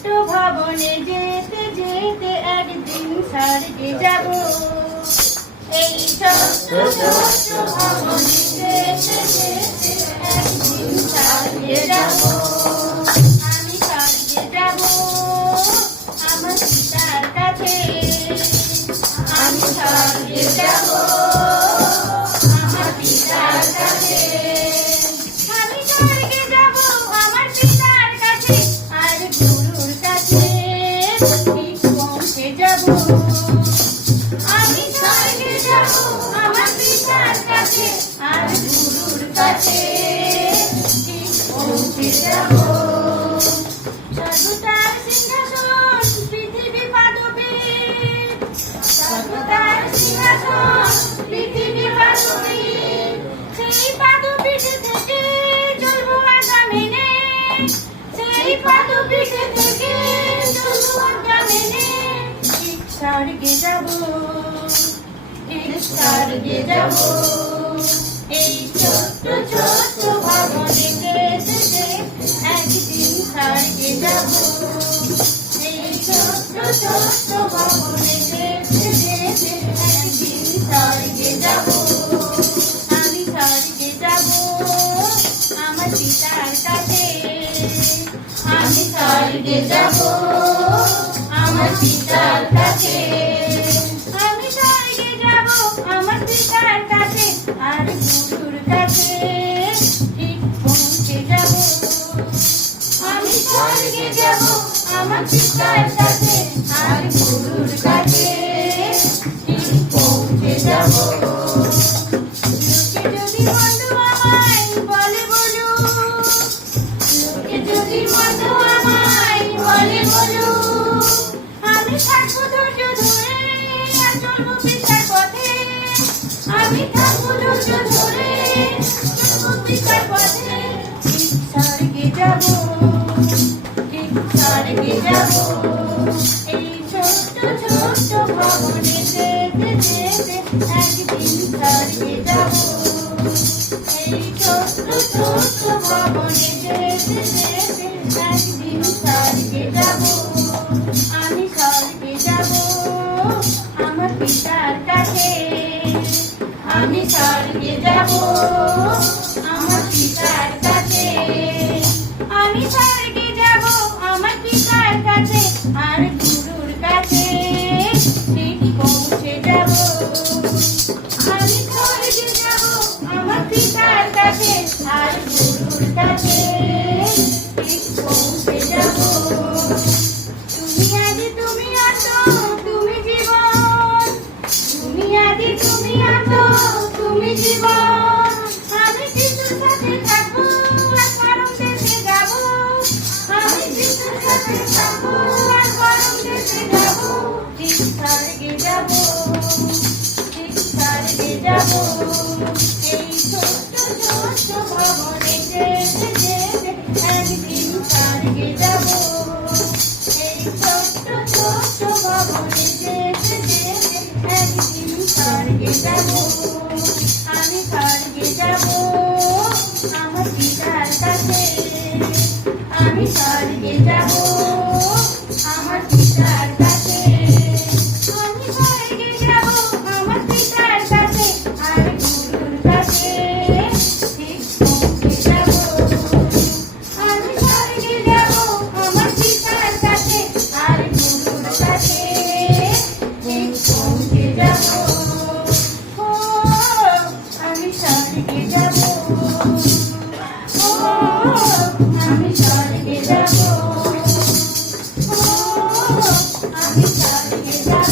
ছোট্ট ভবনে যেতে যেতে একদিন স্বর্গে যাব। এই ছোট্ট ছোট্ট ভবনে যেতে যেতে একদিন স্বর্গে যাব। আমি স্বর্গে যাব আমার পিতার কাছে। আমি স্বর্গে যাব আমার পিতার কাছে। আমি স্বর্গে যাব আমার পিতার কাছে আর গুরুর কাছে ঠিক পৌঁছে যাব। আমি স্বর্গে যাব আমার পিতার কাছে আর গুরুর কাছে ঠিক পৌঁছে যাব। সর্বতার সিংহাসন পৃথিবী পাদপীঠ, সর্বতার সিংহাসন পৃথিবী পাদপীঠ। সেই পাদপীঠ থেকে চলবো আজ্ঞা মেনে, সেই পাদপীঠ থেকে চলবো আজ্ঞা মেনে। ঠিক স্বর্গে যাব, ঠিক স্বর্গে যাব। এই ছোট্ট ছোট্ট ভবনে যেতে যেতে একদিন স্বর্গে যাব। এই ছোট্ট ছোট্ট ভবনে যেতে যেতে একদিন স্বর্গে যাব। আমি স্বর্গে যাব আমার পিতার কাছে। আমি স্বর্গে যাব আমার পিতার কাছে। আমি স্বর্গে যাব আমার পিতার কাছে আর গুরুর কাছে ঠিক পৌঁছে যাব। আমি স্বর্গে যাব আমার পিতার কাছে আর গুরুর কাছে ঠিক পৌঁছে যাব। লোকে যদি বন্ধু আমায় বলে বলুক, লোকে যদি বন্ধু আমায় বলে বলুক, আমি থাকবো ধৈর্য ধরে আর চলবো পিতার পথে। আমি থাকবো ধৈর্য ধরে চলবো পিতার পথে। ঠিক স্বর্গে যাব, ঠিক স্বর্গে যাব। এই ছোট্ট ছোট্ট ভবনে যেতে যেতে একদিন স্বর্গে যাব। এই ছোট্ট ছোট্ট ভবনে যেতে যেতে একদিন স্বর্গে যাব। আমি স্বর্গে যাব আমার পিতার কাছে। আমি স্বর্গে যাব আমার পিতার কাছে। আমি স্বর্গে যাব আমার পিতার কাছে আর গুরুর কাছে ঠিক পৌঁছে যাব। আমি স্বর্গে যাব আমার পিতার কাছে আর গুরুর কাছে ঠিক পৌঁছে যাব। তুমি আদি তুমি আছো তুমি জীবন, তুমি আদি তুমি আছো তুমি জীবন। আমি যিশুর সাথে থাকবো আর পরম দেশে যাব। আমি যিশুর সাথে থাকবো আর পরম দেশে যাব। ঠিক স্বর্গে যাব, ঠিক স্বর্গে যাব। এই ছোট্ট ছোট্ট ভবনে যেতে যেতে একদিন স্বর্গে যাব। এই ছোট্ট ছোট্ট ভবনে যেতে যেতে একদিন স্বর্গে যাব। আমি স্বর্গে যাব আমার পিতার কাছে। আমি স্বর্গে যাব আমার পিতার কাছে। আমি স্বর্গে যাব আমার পিতার কাছে আর গুরুর কাছে ঠিক পৌঁছে যাব। আমি স্বর্গে যাব আমার পিতার কাছে আর গুরুর কাছে ঠিক পৌঁছে যাব। ও আমি স্বর্গে যাব, ও আমি স্বর্গে যাব, ও আমি স্বর্গে যাব।